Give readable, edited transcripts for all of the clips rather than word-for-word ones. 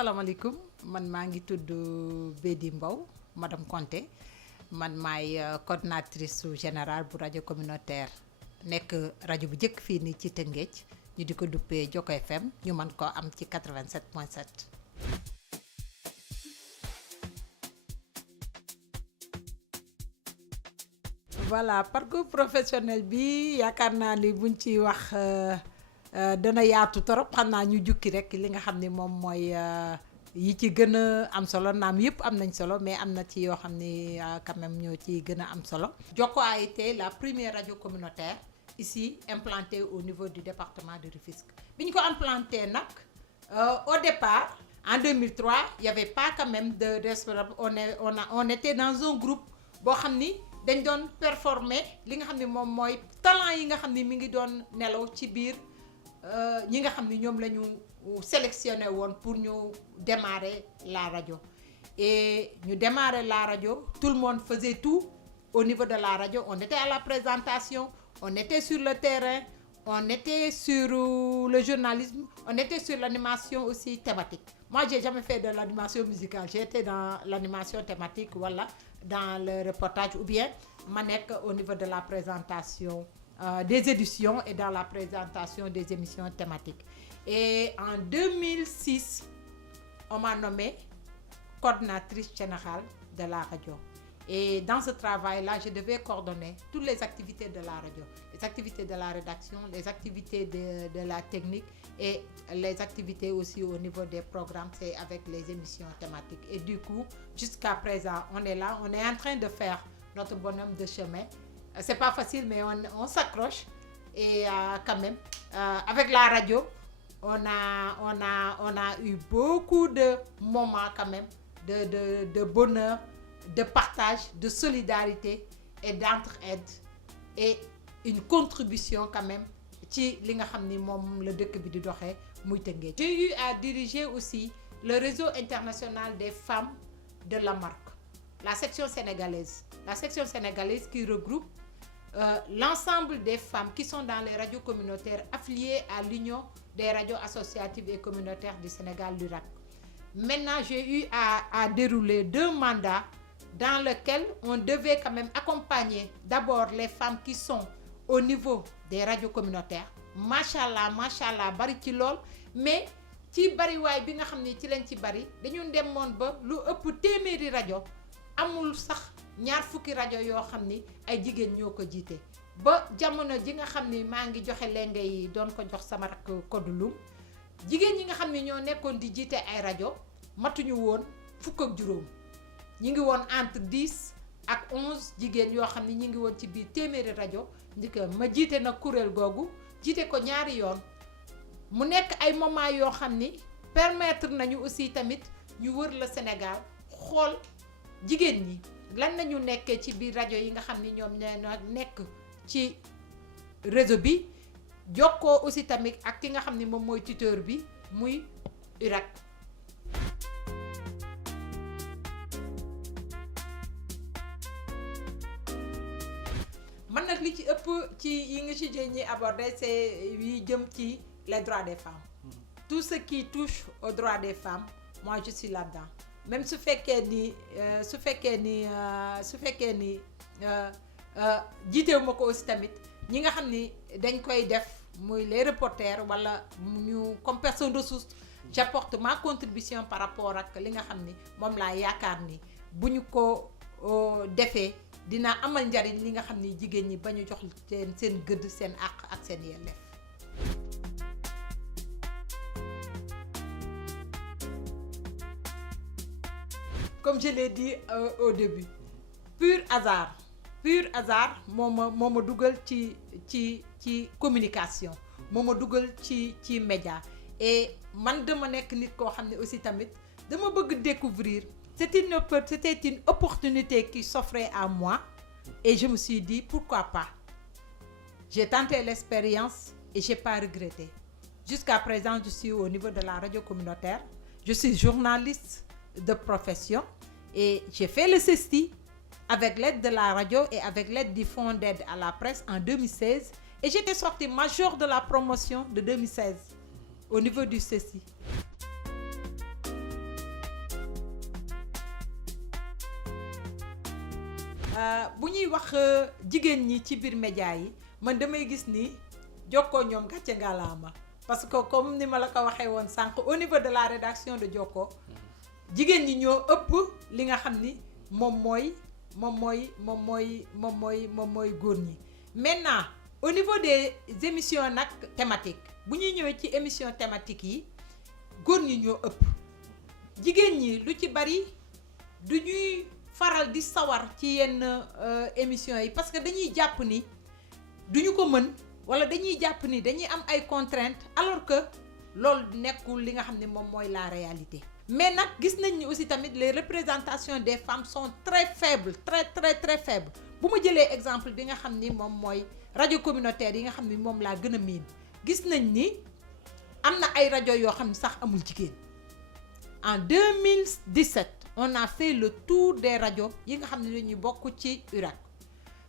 asalaamaaleykum man maa ngi tudd Bédi Mbow madame Conté man maay coordinatrice générale bu rajo communautaire nekk rajo bu njëkk fii nii ci Tëngéej ñu di ko duppee Joko FM ñu mën ko am ci 87.7. voilà parcours professionnel bi yaakaar naa ni buñ ci wax dana yaatu torop xam naa ñu jukki rek li nga xam ne moom mooy yi ci gën a am solo naam yëpp am nañ solo mais am na ci yoo xam ne quand même ñoo ci gën a am solo. Joko a été la première radio communautaire ici implantée au niveau du département de Rufisque bi ñu ko implanté nag au départ en 2003 il y avait pas quand même de responsable on était dans un groupe boo xam ni dañ doon performer li nga xam ne moom mooy talent yi nga xam ni mi ngi doon nelaw ci biir ñi nga xam ni ñoom la ñu sélectionné woon pour ñu démarrer la radio et ñu démarrer la radio tout le monde faisait tout au niveau de la radio on était à la présentation on était sur le terrain on était sur le journalisme on était sur l'animation aussi thématique moi j'ai jamais fait de l'animation musicale j'ai été dans l'animation thématique wala dans le reportage ou bien ma nekk au niveau de la présentation des éditions et dans la présentation des émissions thématiques et en 2006 on m'a nommée coordinatrice générale de la radio et dans ce travail-là je devais coordonner toutes les activités de la radio les activités de la rédaction les activités de la technique et les activités aussi au niveau des programmes c'est avec les émissions thématiques et du coup jusqu'à présent on est là on est en train de faire notre bonhomme de chemin c'est pas facile mais on s'accroche et quand même avec la radio on a eu beaucoup de moments quand même de bonheur de partage de solidarité et d'entraide et une contribution quand même ci li nga xam ni moom la dëkk bi di doxee muy Tëngéej. J'ai eu à diriger aussi le réseau international des femmes de Lamarque la section sénégalaise qui regroupe l'ensemble des femmes qui sont dans les radios communautaires affiliées à l'Union des radios associatives et communautaires du Sénégal l'URAC. Maintenant j'ai eu à dérouler 2 mandats dans lesquels on devait quand même accompagner d'abord les femmes qui sont au niveau des radios communautaires macha allah bari ci lool mais ci bariwaay bi nga xam ne ci lañ ci bari dañu demoon ba lu ëpp téeméeri rajo amul sax ñaar fukki rajo yoo xam ni ay jigéen ñoo ko jiite ba jamono ji nga xam ni maa ngi joxe lenge yi doon ko jox sama rakk Kodulum jigéen ñi nga xam ni ñoo nekkoon di jiite ay rajo matuñu woon fukk ak juróom ñi ngi woon entre 10 ak 11 jigéen yoo xam ni ñi ngi woon ci biir téeméeri rajo ndika ma jiite nag kuréel googu jiite ko ñaari yoon mu nekk ay moment yoo xam ni permettre nañu aussi tamit ñu wër le Sénégal xool jigéen ñi lan nañu nekkee ci biir rajo yi nga xam ni ñoom ñoo nekk ci réseau bi jokkoo aussi tamit ak ki nga xam ni moom mooy tuteur bi muy URAC. man nag li ci ëpp ci yi nga ci ñi abordé c'est yi jëm ci les droits des femmes tout ce qui touche aux droits des femmes moi je suis là-dedans même su fekkee ni jiitewu ma ko aussi tamit ñi nga xam ni dañ koy def muy les reporters wala ñu comme personne ressource j'apporte ma contribution par rapport ak li nga xam ni moom laa yaakaar ni bu ñu ko defee dina amal njariñ li nga xam ni jigéen ñi ba ñu jox seen gëdd seen àq ak seen yelleef. Comme je l'ai dit au début pur hasard moo ma dugal ci communication moo ma dugal ci média et man dama nekk nit koo xam ne aussi tamit dama bëgg découvrir c'était une opportunité qui s'offrait à moi et je me suis dit pourquoi pas j'ai tenté l'expérience et j'ai pas regretté jusqu'à présent je suis au niveau de la radio communautaire je suis journaliste de profession et j'ai fait le CESTI avec l'aide de la radio et avec l'aide du Fonds d'aide à la presse en 2016 et j'étais sortie majeure de la promotion de 2016 au niveau du CESTI. bu ñuy wax jigéen ñi ci biir média yi man damay gis ni Jokkoo ñoom gàcce ngalaama parce que comme ni ma la ko waxee woon sànq au niveau de la rédaction de Jokkoo jigéen ñi ñoo ëpp li nga xam ni moom mooy góor ñi. Maintenant au niveau des émissions nag thématiques bu ñuy ñëwee ci émission thématique yi góor ñi ñoo ëpp jigéen ñi lu ci bari du ñuy faral di sawar ci yenn émissions yi parce que dañuy jàpp ni duñu ko mën wala dañuy jàpp ni dañuy am ay contraintes alors que loolu nekkul li nga xam ne moom mooy la réalité. Mais nag gis nañ ni aussi tamit les représentations des femmes sont très faibles très faibles bu ma jëlee exemple bi nga xam ni moom mooy rajo communautaire yi nga xam ni moom laa gën a miin gis nañ ni am na ay rajo yoo xam ne sax amul jigéen. En 2017 on a fait le tour des rajo yi nga xam ne dañuy bokk ci URAC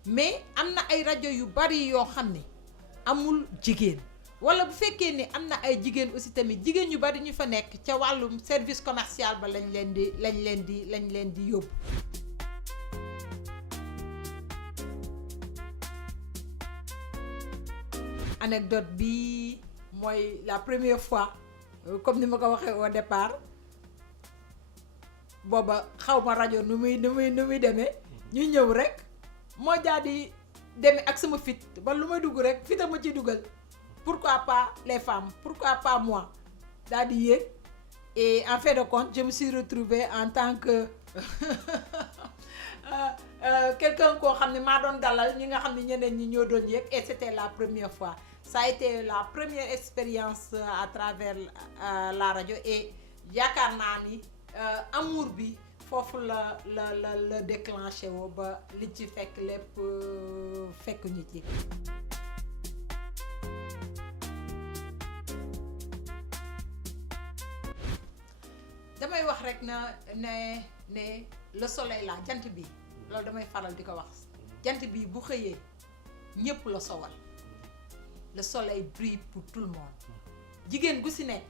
mais am na ay rajo yu bari yoo xam ne amul jigéen wala bu fekkee ni am na ay jigéen aussi tamit jigéen yu bari ñu fa nekk ca wàllum service commercial ba lañ leen di yóbbu. Anecdote bi mooy la première fois comme ni ma ko waxee au départ booba xaw ma rajo nu muy demee ñu ñëw rek moo di demee ak sama fit ba lu may dugg rek fita ma ciy dugal pourquoi pas les femmes pourquoi pas moi daal di yéeg et en fin de compte je me suis retrouvée en tant que quelqu'un koo xam ne maa doon dalal ñi nga xam ne ñeneen ñi ñoo doon yéeg et c'était la première fois ça a été la première expérience à travers la radio et yaakaar naa ni amour bi foofu la déclenché woo ba li ci fekk lépp fekk ñu ci. damay wax rek ne le soleil la jant bi loolu damay faral di ko wax jant bi bu xëyee ñépp la sowal le soleil brille pour tout le monde jigéen gu ci nekk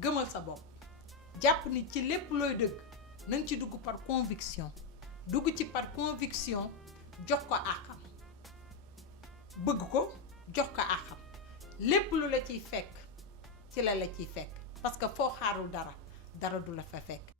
gëmal sa bopp jàpp ni ci lépp looy dëgg na nga ci dugg par conviction jox ko àqam bëgg ko jox ko àqam lépp lu la ciy fekk ci la ciy fekk parce que foo xaarul dara du la fa fekk.